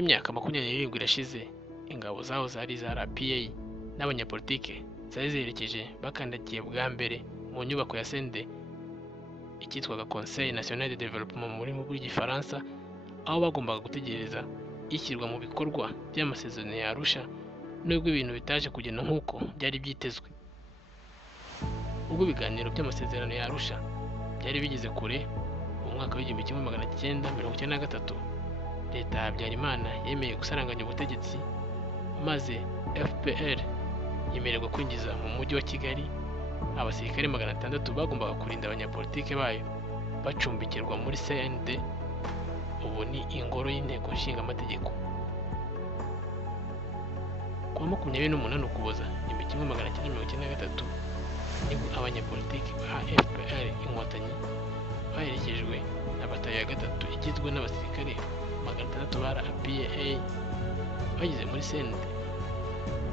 Imyaka 27 irashize ingabo zahoze ari iza RPA n'abanyapolitike zari ziherekeje bakandagiye bwa mbere mu nyubako ya CND icyitwaga Conseil National de Développement mu rurimi rw'igifaransa, aho bagombaga gutegereza ishyirwa mu bikorwa by'amasezerano ya Arusha, nubwo ibintu bitaje kugenda nk'uko byari byitezwe. Ubwo ibiganiro by'amasezerano ya Arusha byari bigeze kure mu mwaka w'1993, leta ya Habyarimana yemeye gusaranganya ubutegetsi, maze FPR yemererwa kwinjiza mu mujyi wa Kigali abasirikare 600 bagombaga kurinda abanyapolitike bayo bacumbikirwa muri CND, ubu ni ingoro y'inteko nshinga amategeko. Kuwa 28 Ukuboza 1993 nibwo abanyapolitiki ba FPR inkotanyi baherekejwe na batayo ya gatatu igizwe n'abasirikare 600 ba RPA bageze muri CND,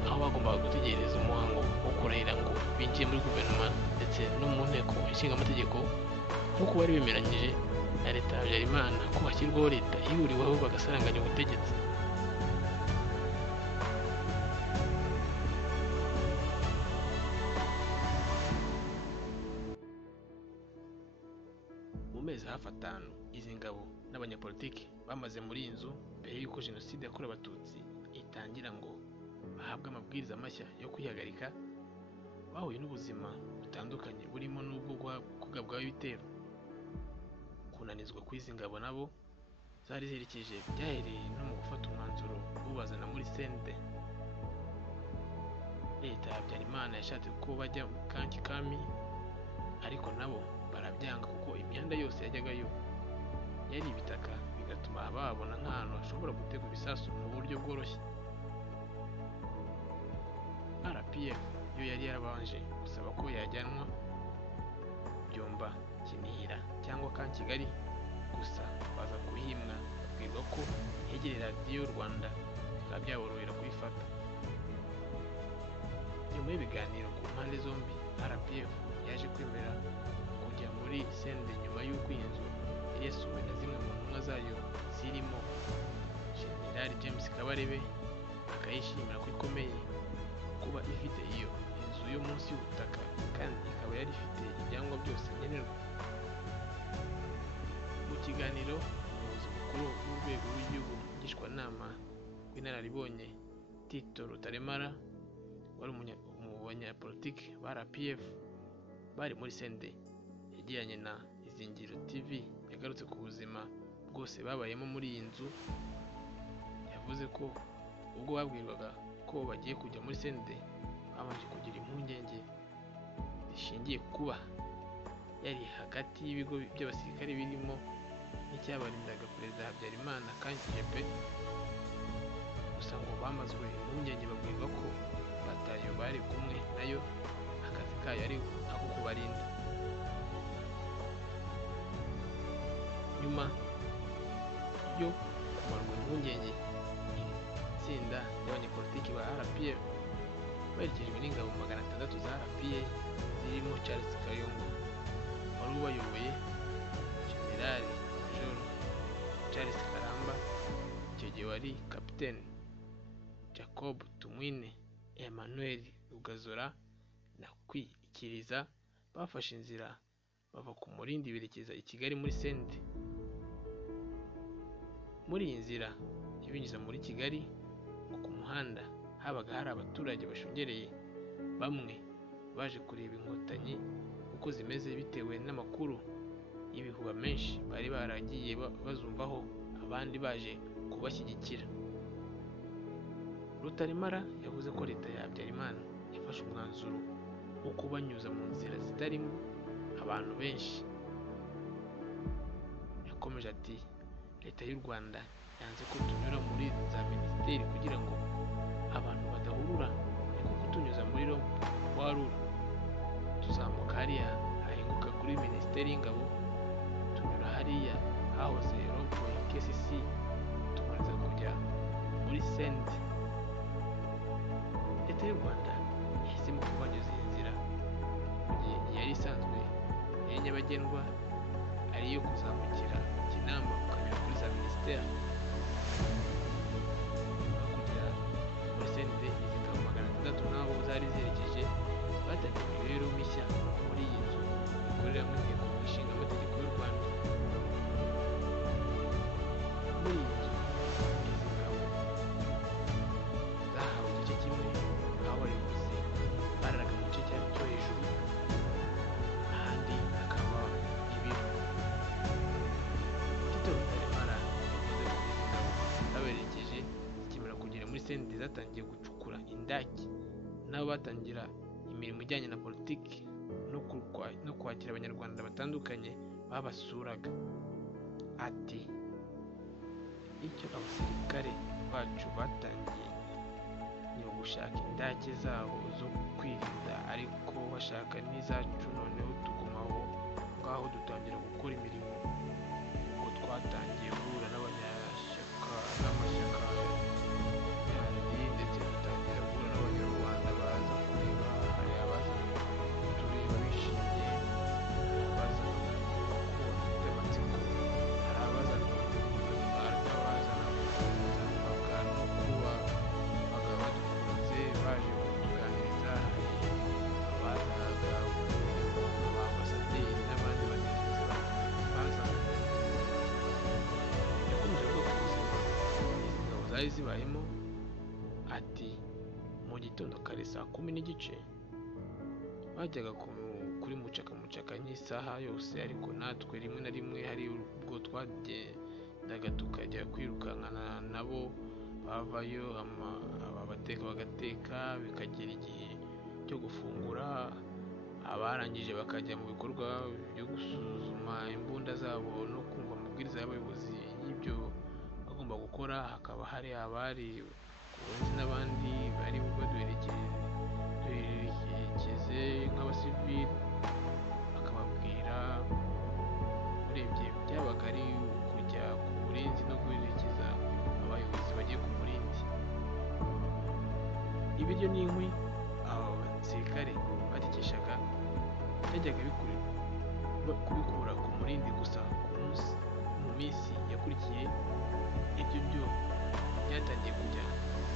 aho bagombaga gutegereza umuhango wo kurahira ngo binjiye muri guverinoma ndetse no mu nteko ishinga amategeko, nk'uko bari bemeranyije na leta ya Habyarimana ko hashyirwaho leta ihuriweho bagasaranganya ubutegetsi. Mu mezi hafi 5 izi ngabo n'abanyapolitiki bamaze muri iyi nzu mbere y'uko jenoside yakorewe abatutsi itangira ngo bahabwe amabwiriza mashya yo kwihagarika, bahuye n'ubuzima butandukanye burimo n'ubwo kugabwaho ibitero. Kunanizwa kw'izi ngabo nabo zari ziherekeje byahereye no mu gufata umwanzuro ubazana muri CND. Leta ya Habyarimana yashatse ko bajya mu kanki kami, ariko nabo barabyanga kuko imihanda yose yajyagayo yari ibitaka, bigatuma babona nk'ahantu hashobora gutegwa ibisasu mu buryo bworoshye. RPF yo yari yarabanje gusaba ko yajyanwa Byumba, Kinihira cyangwa Kigali, gusa baza kuhimwa babwirwa ko hegereye radiyo Rwanda bikaba byaborohera kuyifata. Nyuma y'ibiganiro ku mpande zombi, RPF yaje kwemera kujya muri CND nyuma y'uko iyi nzu yari yasuwe na zimwe mu ntumwa zayo zirimo General James Kabarebe, akayishimira ko ikomeye kuba ifite iyo inzu yo munsi y'ubutaka kandi ikaba yari ifite ibyangombwa byose nkenerwa. Mu kiganiro umuyobozi mukuru w'urwego rw'igihugu ngishwanama rw'inararibonye Tito Rutaremara, wari mu banyapolitiki ba RPF bari muri CND, yagiranye na Izingiro TV yagarutse ku buzima bwose babayemo muri iyi nzu. Yavuze ko ubwo babwirwaga ko bagiye kujya muri CND babanje kugira impungenge zishingiye kuba yari hagati y'ibigo by'abasirikare birimo n'icyabarindaga Perezida Habyarimana kandi JP, gusa ngo bamazwe impungenge babwirwa ko batayo bari kumwe nayo akazi kayo ari ako kubarinda. Nyuma yo kumarwa impungenge, itsinda ry'abanyapolitiki ba RPF baherekejwe n'ingabo 600 za RPA zirimo Charles Kayongo wari ubayoboye, General Major Charles Karamba icyo gihe wari Kapiteni, Jacob Tumwine, Emmanuel Rugazora na Kwikiriza, bafashe inzira bava ku Murindi berekeza i Kigali muri CND. Muri iyi nzira ibinjiza muri Kigali, ku muhanda habaga hari abaturage bashungereye, bamwe baje kureba inkotanyi uko zimeze bitewe n'amakuru y'ibihuha menshi bari baragiye bazumvaho, abandi baje kubashyigikira. Rutaremara yavuze ko leta ya Habyarimana yafashe umwanzuro wo kubanyuza mu nzira zitarimo abantu benshi. Yakomeje ati, leta y'u Rwanda yanze ko tunyura muri za minisiteri kugira ngo abantu badahurura, niko kutunyuza muri Rwarura, tuzamuka hariya hahinguka kuri minisiteri y'ingabo, tunyura hariya hahoze rond-point KCC, tuboneza kujya muri CND. Leta y'u Rwanda yahisemo kubanyuza iyi nzira mu gihe yari isanzwe yari nyabagendwa, ariyo kuzamukira Kinamba ukanyura kuri za minisiteri. zatangiye gucukura indake, nabo batangira imirimo ijyanye na politiki no kwakira abanyarwanda batandukanye babasuraga. Ati icyo abasirikare bacu batangiye ni ugushaka indake zabo zo kwirinda, ariko bashaka n'izacu. Noneho tugumaho ngaho dutangira gukora imirimo. ubwo twatangiye guhura n'amashyaka yandi, ndetse dutangira guhura n'abanyarwanda baza kureba. hari abazaga kutureba bishimye, hari abazaga kuko bafite amatsiko, hari abazaga kuzanaga no kuba badukunze baje kutuganiriza, hari abazaga abambasaderi n'abandi bategetsi bazaga. yakomeje avuga ku buzima izi ngabo zari zibayemo. Ati mu gitondo kare saa 10:30 bajyaga kuri mucaka nk'isaha yose, ariko natwe rimwe na rimwe hari ubwo twagendaga tukajya kwirukankana nabo. bavayo abateka bagateka, bikagera igihe cyo gufungura, abarangije bakajya mu bikorwa byo gusuzuma imbunda zabo no kumva amabwiriza y'abayobozi y'ibyo bagomba gukora. hakaba hari abari ku burinzi n'abandi bari baduherekeze nk'abasivili, bakababwira. urebye byabaga ari kujya ku burinzi no guherekeza abayobozi bagiye ku murindi. ibiryo n'inkwi aba basirikare batekeshaga byajyaga kubikura ku murindi gusa. mu minsi yakurikiye ibyo byo byatangiye kujya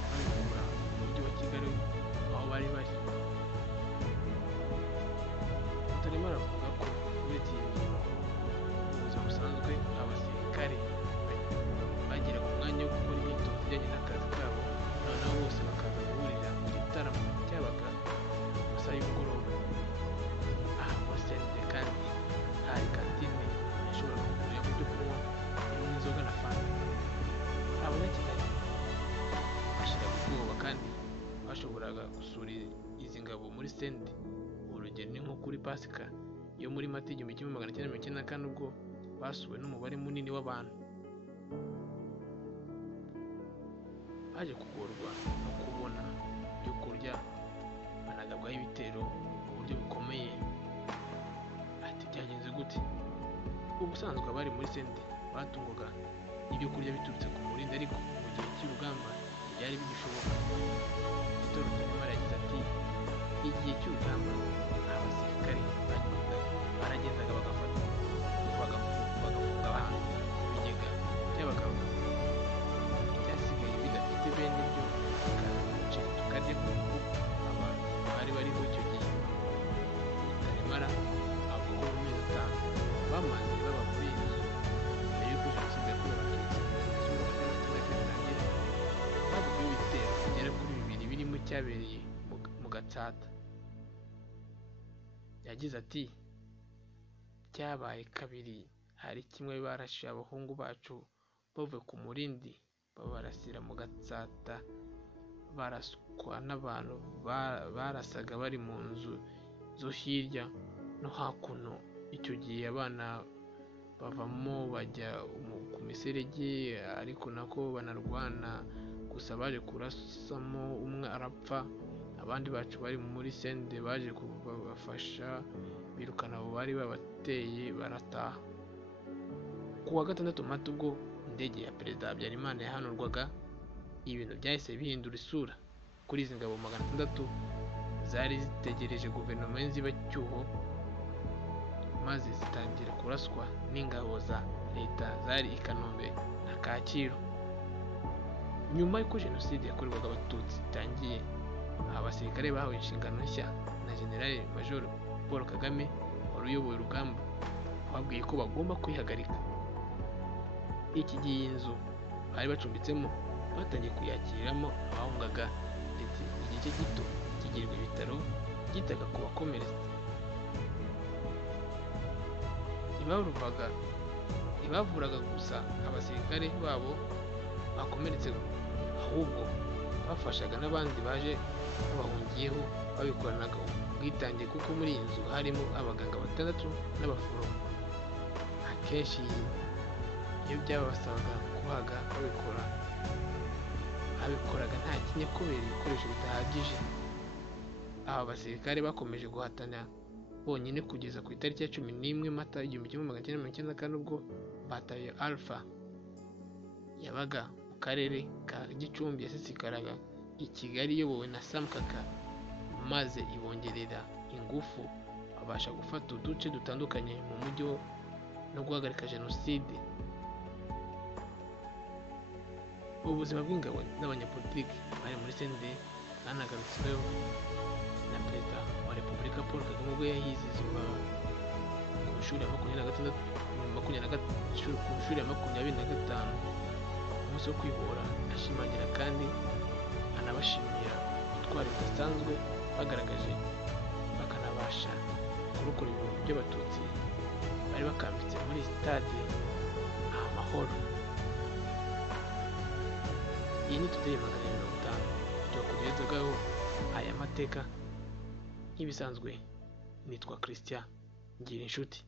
babikura mu mujyi wa Kigali aho bari bari. Rutaremara avuga ko uretse iyi mirimo mu buzima busanzwe, abasirikare bagera ku mwanya wo gukora imyitozo ijyanye n'akazi kabo, noneho bose bakaza guhurira mu gitaramo cyabaga mu masaha y'umugoroba. aha muri Senderi kandi hari kantine yashoboraga kuguriramo ibyo kunywa birimo inzoga na fanta. abanyakigali bashiraga ubwoba kandi bashoboraga gusura izi ngabo muri Senderi. urugero ni nko kuri Pasika yo muri Mata 1994, ubwo basuwe n'umubare munini w'abantu. baje kugorwa no kubona ibyo kurya, banagabwaho ibitero mu buryo bukomeye. Ati byagenze gute? ubusanzwe abari muri Senderi batungwaga n'ibyo kurya biturutse ku murindi, ariko mu gihe cy'urugamba byari bigishoboka. Dr. Rutaremara yagize ati igihe cy'urugamba abasirikare baragendaga bagafunga abantu ibigega by'abagabo byasigaye bidafite bene byo, bakaza umuceri tukarya nk'uko abantu bari bariho icyo gihe. Rutaremara avuga ko mu mezi 5 bamaze baba muri iyi nzu mbere y'uko jenoside yakorewe abatutsi mu 1994 itangira, bavuyeho ibitero bigera kuri 2 birimo cyabereye mu Gatsata. yagize ati byabaye kabiri. hari kimwe barashe abahungu bacu bavuye ku murindi babarasira mu Gatsata, baraswa n'abantu barasaga bari mu nzu zo hirya no hakuno. icyo gihe abana bavamo bajya ku miserege, ariko nako banarwana. gusa baje kurasamo umwe arapfa. abandi bacu bari muri Senderi baje kubafasha, birukana abo bari babateye barataha. ku wa 6 Mata ubwo indege ya Perezida Habyarimana yahanurwaga, ibintu byahise bihindura isura kuri izi ngabo 600 zari zitegereje guverinoma y'inzibacyuho, maze zitangira kuraswa n'ingabo za leta zari i Kanombe na Kacyiru. nyuma y'uko jenoside yakorerwaga abatutsi itangiye, abasirikare bahawe inshingano nshya na General Major Paul Kagame wari uyoboye urugamba, babwiye ko bagomba kwihagarika. iki gihe iyi nzu bari bacumbitsemo batangiye kuyakiriramo abahungaga, ndetse igice gito kigirirwa ibitaro byitaga ku bakomeretse. ntibavuraga gusa abasirikare babo bakomeretse, ahubwo bafashaga n'abandi baje babahungiyeho, babikoranaga ubwitange kuko muri iyi nzu harimo abaganga 6 n'abaforomo. Akenshi iyo byabasabaga kubaga babikoraga nta kinya kubera ibikoresho bidahagije. Aba basirikare bakomeje guhatana bonyine kugeza ku itariki ya 11 Mata 1994 ubwo batayo Alpha yabaga mu karere ka Gicumbi yasesekaraga i Kigali iyobowe na Sam Kaka, maze ibongerera ingufu babasha gufata uduce dutandukanye mu mujyi no guhagarika jenoside. Ubuzima bw'ingabo n'abanyapolitiki bari muri CNDD bwanagarutsweho na Perezida wa Repubulika Paul Kagame ubwo yahizizwa ku nshuro ya 26 ku nshuro ya 25 umunsi wo kwibohora. Ashimangira kandi anabashimira ubutwari budasanzwe bagaragaje bakanabasha kurokora ibihumbi by'abatutsi bari bakambitse muri stade Amahoro. Iyi ni Today 550 byo kugezagaho aya mateka. Nk'ibisanzwe nitwa Christian Ngirinshuti.